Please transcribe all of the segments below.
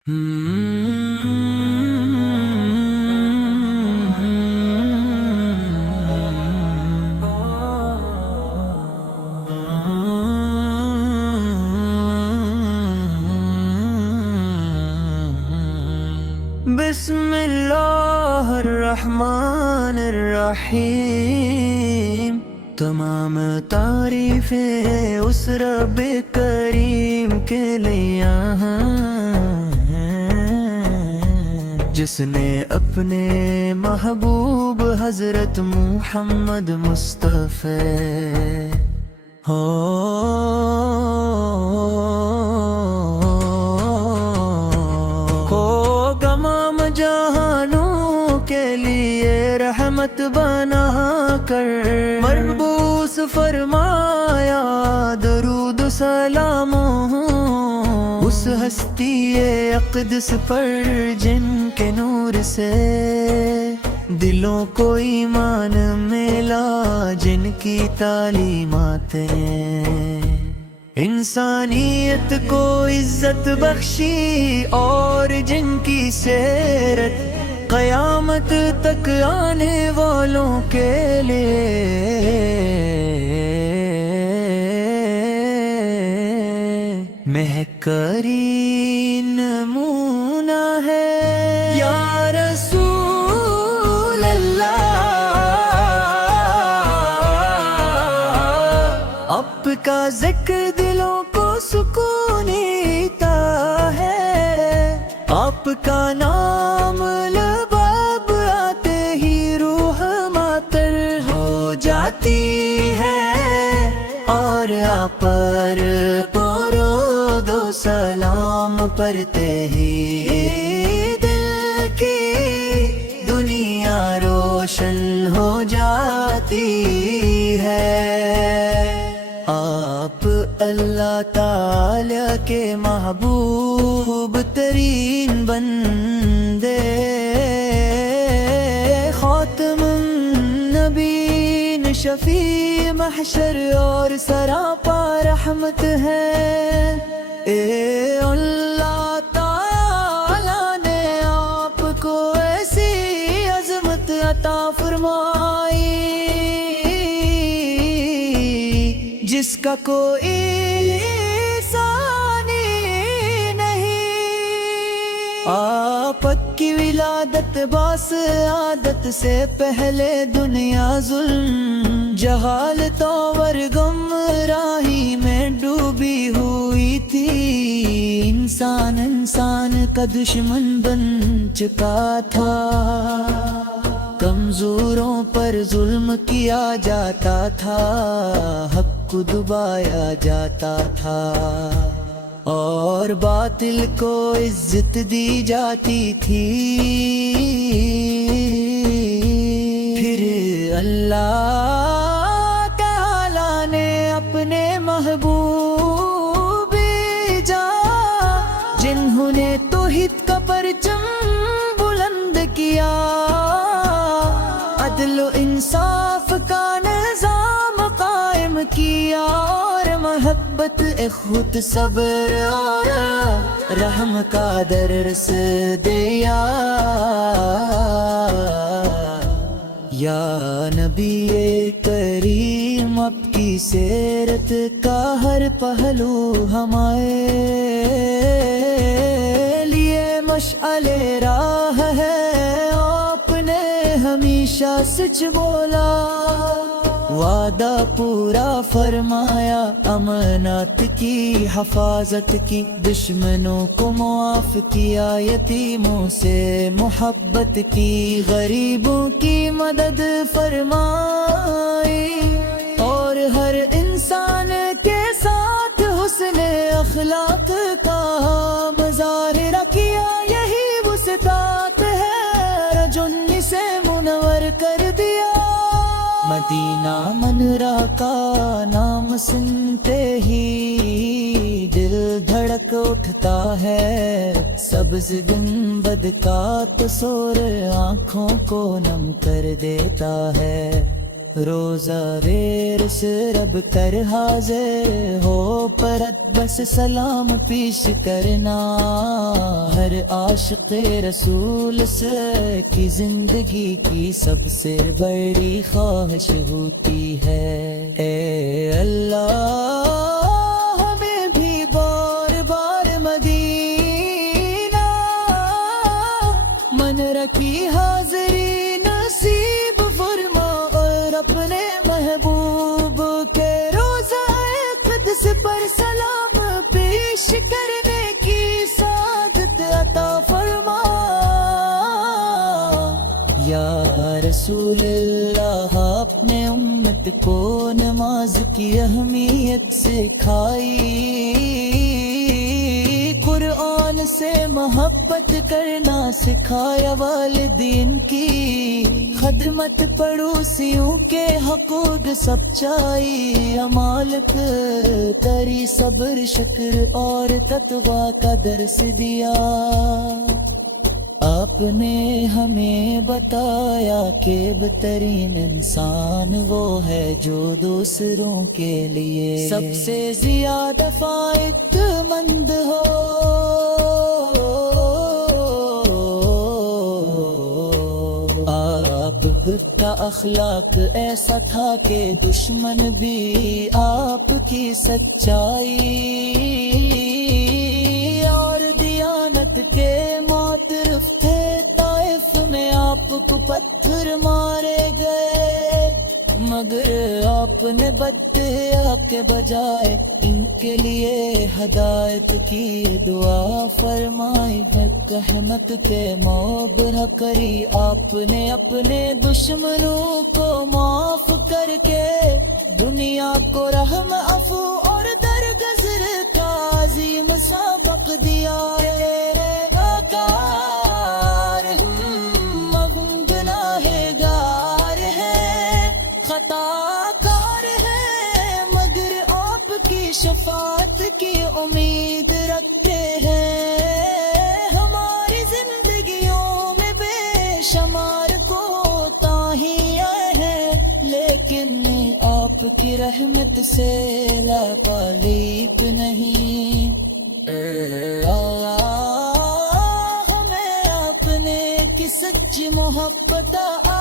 بسم اللہ الرحمن الرحیم، تمام تعریفیں اس رب کریم کے لیے ہیں جس نے اپنے محبوب حضرت محمد مصطفی جہانوں کے لیے رحمت بنا کر مربوس فرمایا درود سلام اس ہستی اقدس پر جن کے نور سے دلوں کو ایمان ملا، جن کی تعلیماتیں انسانیت کو عزت بخشی اور جن کی سیرت قیامت تک آنے والوں کے لیے مہکری نمونہ ہے۔ یا رسول اللہ، آپ کا ذکر دلوں کو سکون دیتا ہے، آپ کا نام لباب آتے ہی روح معطر ہو جاتی ہے، اور آپ پر درود و سلام پڑھتے ہی دل کی دنیا روشن ہو جاتی ہے۔ آپ اللہ تعالی کے محبوب ترین بندے، خاتم النبیین، شفیع محشر اور سراپا رحمت ہے۔ اے اللہ تعالی نے آپ کو ایسی عظمت عطا فرمائی جس کا کوئی ثانی نہیں۔ آپ کی ولادت باس عادت سے پہلے دنیا ظلم، جہالت اور گمراہی میں ڈوبی ہوئی تھی، انسان کا دشمن بن چکا تھا، کمزوروں پر ظلم کیا جاتا تھا، حق کو دبایا جاتا تھا، اور باطل کو عزت دی جاتی تھی۔ پھر اللہ تعالی نے اپنے محبوب جنہوں نے توحید کا پرچم بلند کیا، عدل و انصاف کا نظام قائم کیا، اور محبت، اخوت، صبر اور رحم کا درس دیا۔ یا نبی کریم، آپ کی سیرت کا ہر پہلو ہمارے لیے مشعل راہ ہے، آپ نے ہمیشہ سچ بولا، وعدہ پورا فرمایا، امانات کی حفاظت کی، دشمنوں کو معاف کیا، یتیموں سے محبت کی، غریبوں کی مدد فرمائی، اور ہر انسان کے ساتھ حسن اخلاق کا مظاہرہ کیا، یہی وسطیات ہے رجل سے منور کر دیا۔ مدینہ منورہ کا نام سنتے ہی دل دھڑک اٹھتا ہے، سبز گنبد کا تصور آنکھوں کو نم کر دیتا ہے، روزہ دیر سے رب کر حاضر ہو پرت بس سلام پیش کرنا، ہر عاشق رسول سے کی زندگی کی سب سے بڑی خواہش ہوتی ہے، اے اللہ ہمیں بھی بار بار مدینہ من رکھی حاضری نصیب فرما، اور اپنے محبوب کے روزہ قدس پر سلام پیش کرنے کی سعادت عطا فرما، یا رسول اللہ اپنے امت کو نماز کی اہمیت سکھائی، قرآن سے محبت کرنا سکھایا، والدین کی خدمت پڑوسیوں کے حقوق سچائی، امالک کری صبر شکر اور تقوی کا درس دیا، آپ نے ہمیں بتایا کہ بہترین انسان وہ ہے جو دوسروں کے لیے سب سے زیادہ فائدہ مند ہو، آپ کا اخلاق ایسا تھا کہ دشمن بھی آپ کی سچائی اور دیانت کے معترف تھے، طائف میں آپ کو پتھر مارے گئے، مگر آپ نے بدحیا کے بجائے ان کے لیے ہدایت کی دعا فرمائی، رحمت کے معبر کری آپ نے اپنے دشمنوں کو معاف کر کے، دنیا کو رحم عفو اور درگزر کا عظیم سبق دیا، خطا کار ہے مگر آپ کی شفاعت کی امید رکھتے ہیں، ہماری زندگیوں میں بے شمار کوتاہیاں ہیں، لیکن آپ کی رحمت سے لاپالیپ نہیں، ہمیں اپنے کی سچی محبت عطا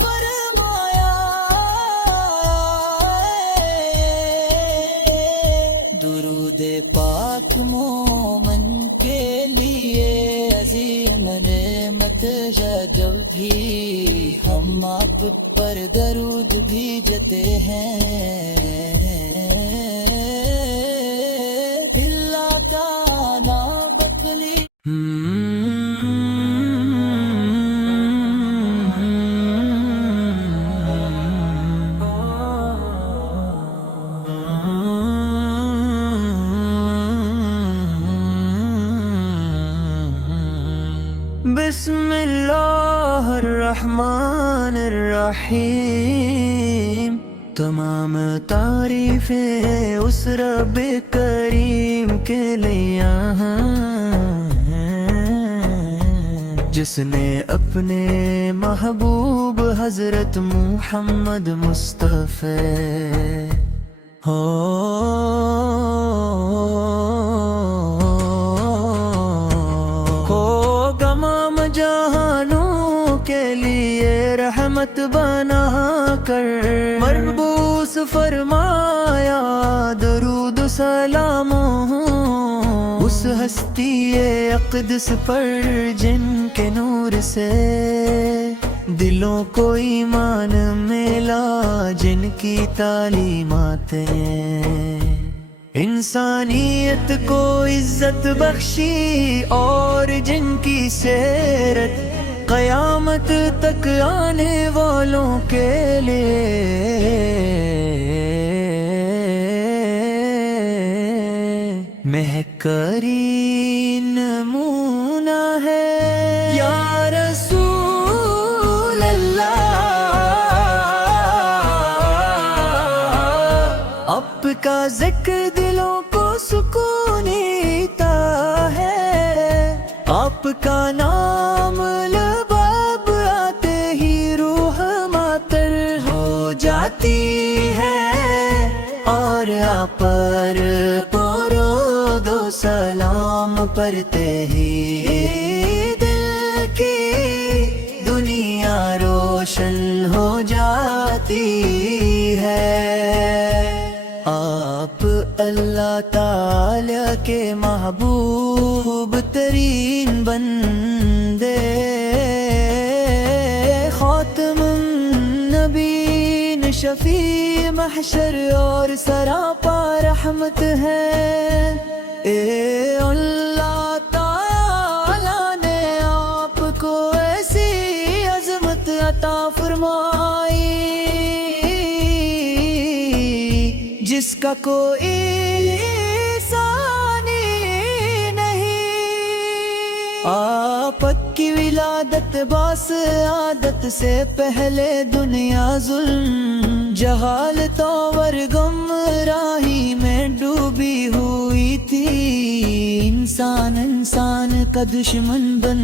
فرمایا، درود پاک مومن کے لیے عظیم نعمت ہے، جب بھی ہم آپ پر درود بھیجتے ہیں، اللہ کا نام بتلی بسم اللہ الرحمن الرحیم، تمام تعریفیں اس رب کریم کے لیے ہیں جس نے اپنے محبوب حضرت محمد مصطفی جہانوں کے لیے رحمت بنا کر مربوس فرمایا، درود و سلام اس ہستی اقدس پر جن کے نور سے دلوں کو ایمان ملا، جن کی تعلیماتیں انسانیت کو عزت بخشی، اور جن کی سیرت قیامت تک آنے والوں کے لیے مہکری نمونہ ہے، یا رسول اللہ آپ کا ذکر دلوں کو سکون دیتا ہے، آپ کا نام لباب آتے ہی روح ماتر ہو پر درود و سلام پڑھتے ہی دل کی دنیا روشن ہو جاتی ہے۔ آپ اللہ تعالی کے محبوب ترین بندے، خاتم النبیین، شفیع محشر اور سراپا رحمت ہے۔ اے اللہ تعالی نے آپ کو ایسی عظمت عطا فرمائی جس کا کوئی ثانی نہیں۔ آپ کی ولادت باسعادت سے پہلے دنیا ظلم، جہالت اور گمراہی میں ڈوبی ہوئی تھی۔ انسان کا دشمن بن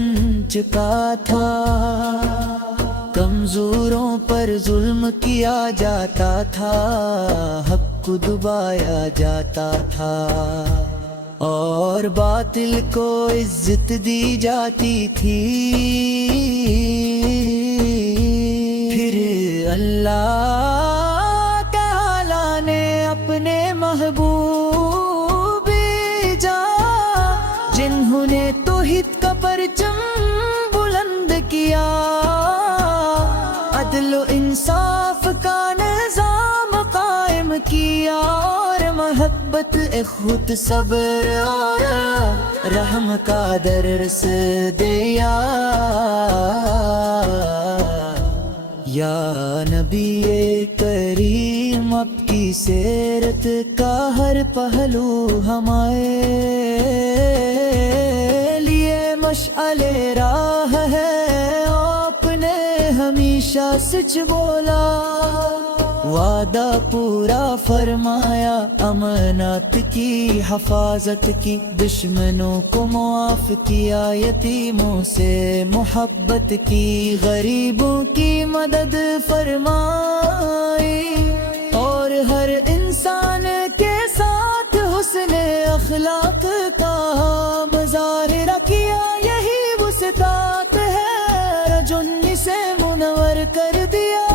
چکا تھا، کمزوروں پر ظلم کیا جاتا تھا، حق کو دبایا جاتا تھا، اور باطل کو عزت دی جاتی تھی۔ پھر اللہ تعالی نے اپنے محبوب بھیجا، جنہوں نے توحید کا پرچم بلند کیا، عدل و انصاف کا نظام قائم کیا، اور محبت خود، صبر اور رحم کا درس دیا۔ یا نبی کریم، آپ کی سیرت کا ہر پہلو ہمارے لیے مشعل راہ ہے۔ آپ نے ہمیشہ سچ بولا، وعدہ پورا فرمایا، امانات کی حفاظت کی، دشمنوں کو معاف کیا، یتیموں سے محبت کی، غریبوں کی مدد فرمائی، اور ہر انسان کے ساتھ حسن اخلاق کا مظاہرہ کیا۔ یہی وسطیات ہے جو سے منور کر دیا۔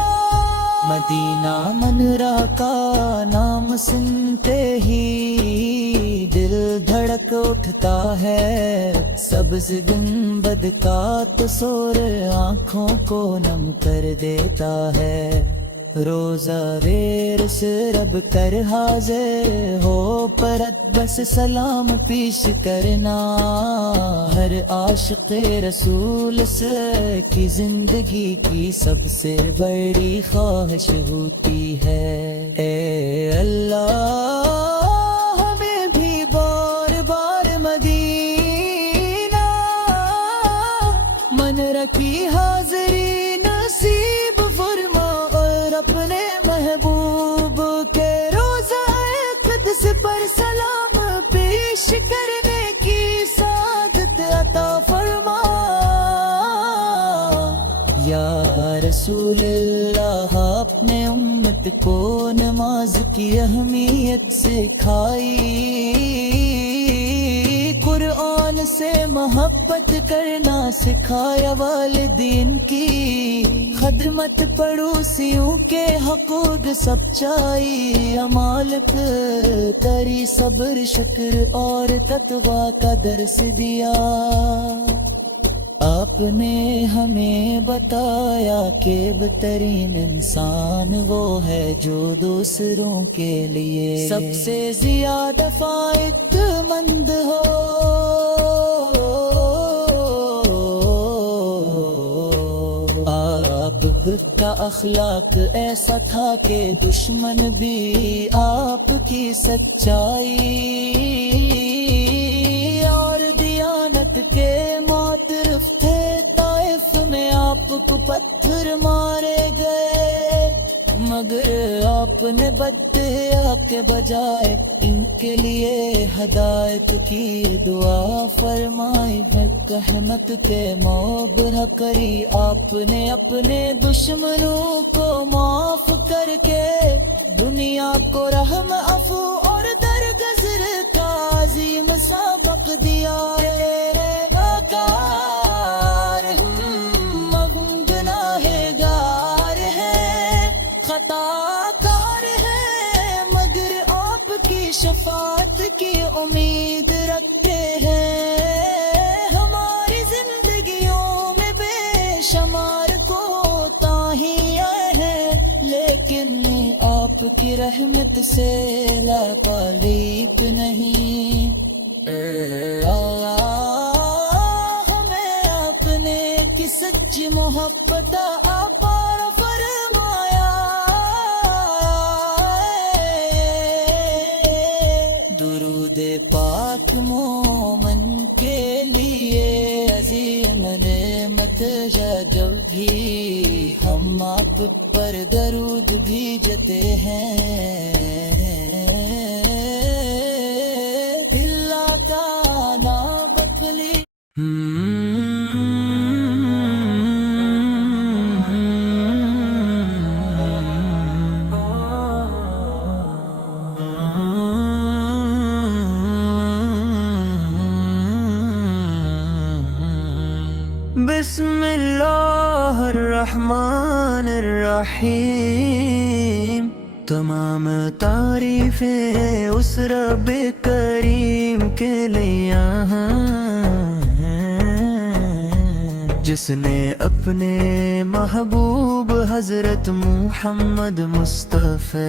مدینہ منورہ کا نام سنتے ہی دل دھڑک اٹھتا ہے، سبز گنبد کا تصور آنکھوں کو نم کر دیتا ہے۔ روزہ ریرس رب کر حاضر ہو پرت، بس سلام پیش کرنا، ہر عاشق رسول سے کی زندگی کی سب سے بڑی خواہش ہوتی ہے۔ اے اللہ ہمیں بھی بار بار مدینہ منورہ کی حاضری نصیب فرما، اور اپنے محبوب کے روزہ قدس پر سلام پیش کرنے کی سعادت عطا فرما۔ یا رسول اللہ، آپ نے امت کو نماز کی اہمیت سکھائی، قرآن سے محبت کرنا سکھایا، والدین کی خدمت، پڑوسیوں کے حقوق سچائی، امانت کری، صبر شکر اور تقویٰ کا درس دیا۔ آپ نے ہمیں بتایا کہ بہترین انسان وہ ہے جو دوسروں کے لیے سب سے زیادہ فائدہ مند ہو۔ آپ کا اخلاق ایسا تھا کہ دشمن بھی آپ کی سچائی اور دیانت کے معترف تھے۔ طائف میں آپ کو پتھر مارے گئے، مگر آپ نے بدحیا کے بجائے ان کے لیے ہدایت کی دعا فرمائی، رحمت کے موبرہ کری۔ آپ نے اپنے دشمنوں کو معاف کر کے دنیا کو رحم، عفو اور سبق دیا ہے آقار، ہم گناہگار ہیں، خطا کار ہیں، مگر آپ کی شفاعت کی امید رکھتے ہیں۔ ہماری زندگیوں میں بے شمار کوتاہیاں ہیں، لیکن آپ کی رحمت سے لاپالیپ نہیں۔ ہمیں اپنے کی سچی محبت عطا فرمایا، درود پاک مومن کے لیے عظیم نعمت ہے، جب بھی ہم آپ پر درود بھیجتے ہیں اللہ کا نام بتلی۔ بسم اللہ الرحمن الرحیم، تمام تعریفیں اس رب کریم کے لیے ہیں جس نے اپنے محبوب حضرت محمد مصطفی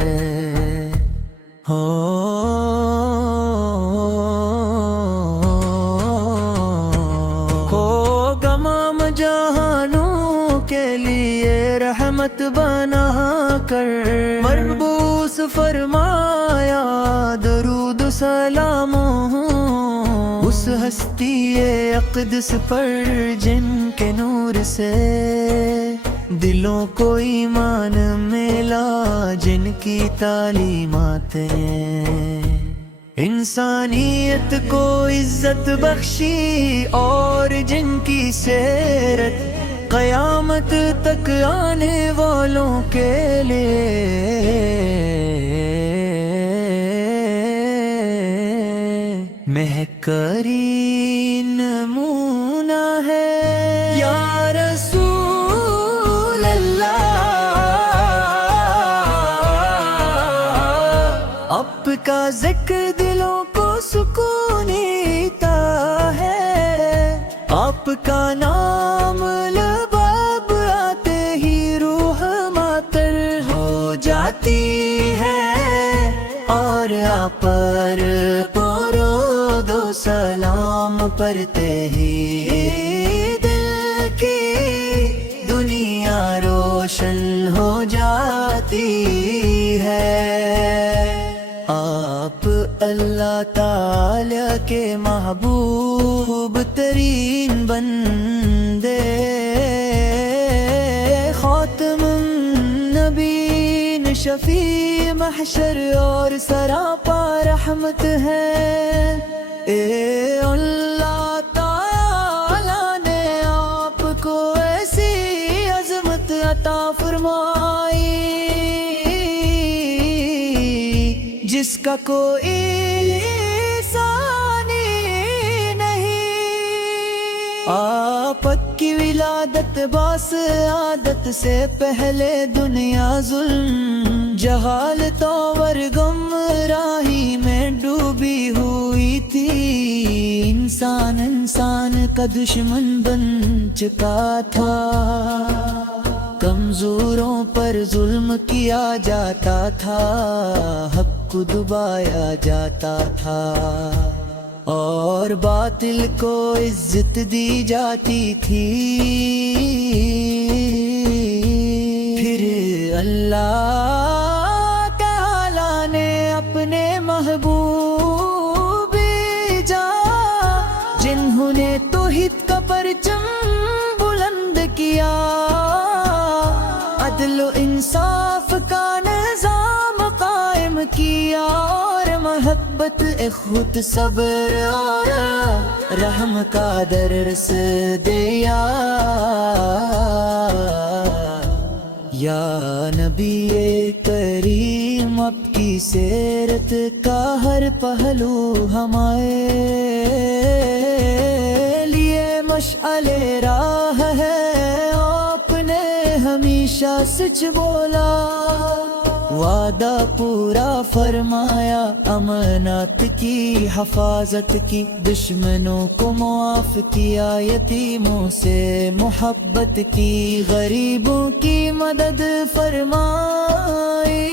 گمام جہانوں کے لیے رحمت بنا کر مربوس فرمایا، درود و سلام اس ہستی اقدس پر جن کے نور سے دلوں کو ایمان ملا، جن کی تعلیماتیں انسانیت کو عزت بخشی، اور جن کی سیرت قیامت تک آنے والوں کے لیے مہکری نمونہ ہے۔ یا رسول اللہ، آپ کا ذکر دلوں کو سکون دیتا ہے، آپ کا نام لباب آتے ہی روح معطر ہو جاتی ہے، اور آپ پر درود و سلام پڑھتے ہی دل کی دنیا روشن ہو جاتی ہے۔ آپ اللہ تعالی کے محبوب ترین بندے، خاتم النبیین، شفیع محشر اور سراپا رحمت ہے۔ اے اللہ تعالی نے آپ کو ایسی عظمت عطا فرمائی جس کا کوئی ثانی نہیں۔ آپ کی ولادت باس عادت سے پہلے دنیا ظلم، جہالت اور گمراہی میں ڈوبی ہوئی تھی، انسان کا دشمن بن چکا تھا، کمزوروں پر ظلم کیا جاتا تھا، حق کو دبایا جاتا تھا، اور باطل کو عزت دی جاتی تھی۔ پھر اللہ تعالی نے اپنے محبوب جنہوں نے توحید کا پرچم بلند کیا، عدل و انصاف کا نظام قائم کیا، اور محبت اخوت صبر اور رحم کا درس دیا۔ یا نبی کریم، آپ کی سیرت کا ہر پہلو ہمیں مشعلِ راہ ہے، آپ نے ہمیشہ سچ بولا، وعدہ پورا فرمایا، امانات کی حفاظت کی، دشمنوں کو معاف کیا، یتیموں سے محبت کی، غریبوں کی مدد فرمائی،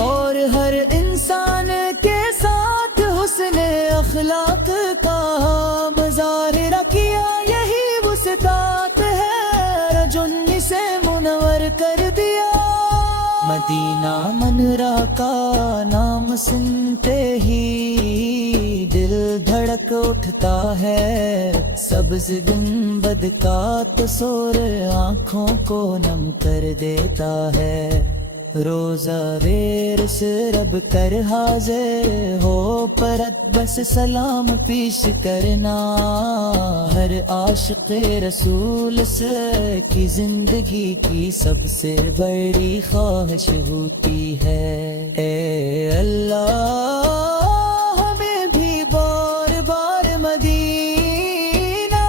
اور ہر انسان کے ساتھ حسن اخلاق کا مظاہرہ کیا، یہی وسطیات ہے جو سے منور کر دیا۔ مدینہ منورہ کا نام سنتے ہی دل دھڑک اٹھتا ہے، سبز گنبد کا تصور آنکھوں کو نم کر دیتا ہے، روزہ ریرس رب کر حاضر ہو پرت بس سلام پیش کرنا، ہر عاشق رسول سے کی زندگی کی سب سے بڑی خواہش ہوتی ہے، اے اللہ ہمیں بھی بار بار مدینہ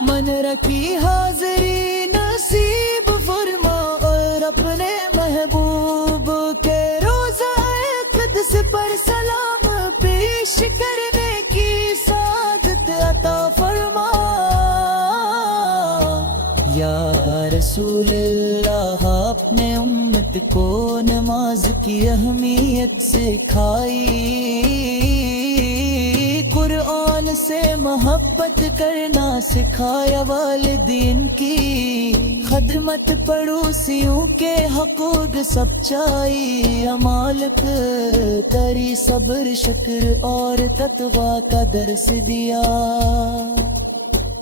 منورہ کی حاضری نصیب فرما، اور اپنے محبوب کے روزہ قدس پر سلام پیش کرنے کی سعادت عطا فرما۔ یا رسول اللہ اپنے امت کو نماز کی اہمیت سکھائی، قرآن سے محبت کرنا سکھایا، والدین کی خدمت، پڑوسیوں کے حقوق سچائی، امالک کری صبر شکر اور تقویٰ کا درس دیا،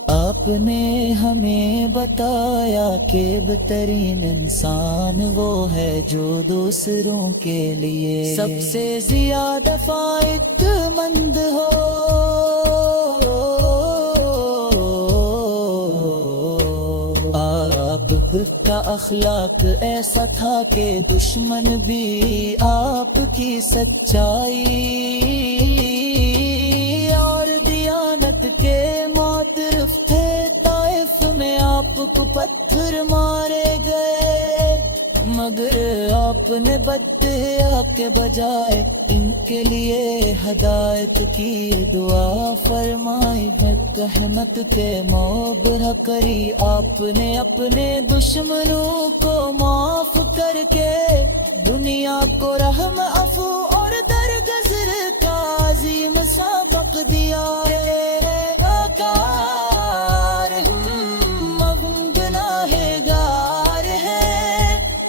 آپ نے ہمیں بتایا کہ بہترین انسان وہ ہے جو دوسروں کے لیے سب سے زیادہ فائدہ مند ہو، آپ کا اخلاق ایسا تھا کہ دشمن بھی آپ کی سچائی اور دیانت کے معترف تھے، طائف میں آپ کو پتھر مارے گئے، مگر آپ نے بدحیا کے بجائے ان کے لیے ہدایت کی دعا فرمائی، رحمت کے موبرہ کری، آپ نے اپنے دشمنوں کو معاف کر کے دنیا کو رحم عفو اور درگزر کا عظیم سبق دیا ہے،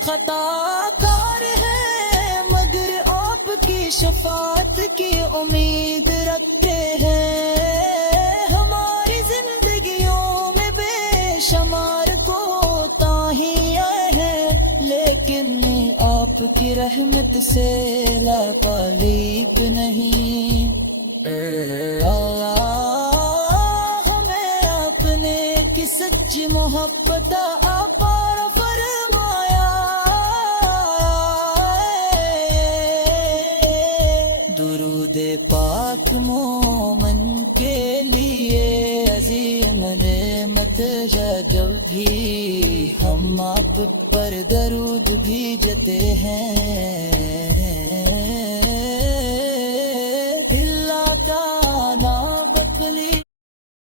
خطا کار ہے مگر آپ کی شفاعت کی امید رکھتے ہیں، ہماری زندگیوں میں بے شمار کوتاہیاں ہیں، لیکن آپ کی رحمت سے لاپالیپ نہیں، ہمیں اپنے کی سچی محبت عطا فرمایا، درود پاک مومن کے لیے عظیم نعمت ہے، جب بھی ہم آپ پر درود بھیجتے ہیں،